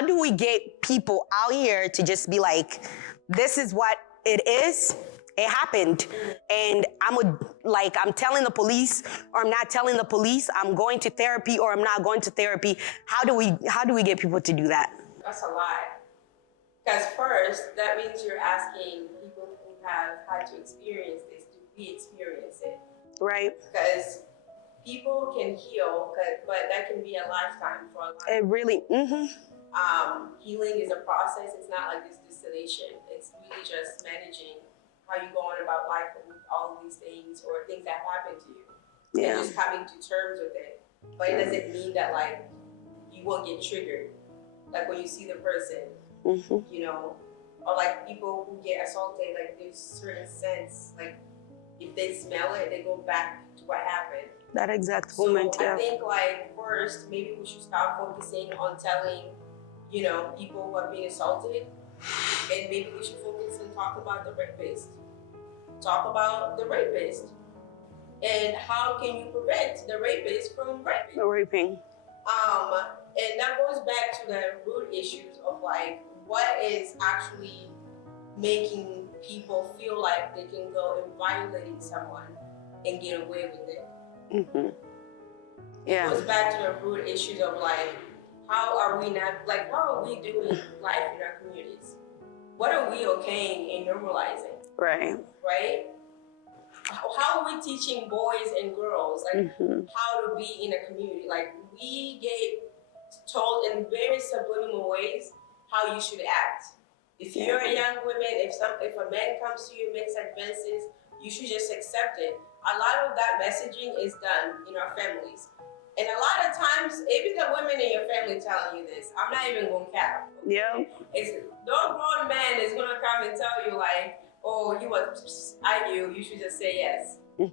how do we get people out here to just be like, this is what it is? It happened. And I'm telling the police, or I'm not telling the police, I'm going to therapy or I'm not going to therapy. How do we get people to do that? That's a lie. Because first, that means you're asking people who have had to experience this to re-experience it. Right. Because people can heal, but that can be a lifetime for a lifetime. It really, Healing is a process. It's not like this distillation. It's really just managing how you go on about life with all of these things or things that happen to you. Yeah. And just coming to terms with it. But it doesn't mean that like you won't get triggered. Like when you see the person, you know, or like people who get assaulted, like there's certain sense, like if they smell it, they go back to what happened. That exact moment, so yeah. I think like first, maybe we should start focusing on telling, you know, people who have been assaulted, and maybe we should focus and talk about the rapist. Talk about the rapist. And how can you prevent the rapist from raping? Raping. And that goes back to the root issues of like, what is actually making people feel like they can go and violate someone and get away with it? Yeah. It goes back to the root issues of like, how are we doing life in our communities? What are we okaying and normalizing? Right. Right? How are we teaching boys and girls like how to be in a community? Like we get told in very subliminal ways how you should act. If you're a young woman, if a man comes to you and makes advances, you should just accept it. A lot of that messaging is done in our families. And a lot of times, even the women in your family telling you this, I'm not even going to cap. Yeah. It's no grown man is going to come and tell you like, oh, you should just say yes. You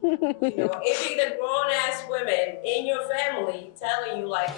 know, if the grown ass women in your family telling you like,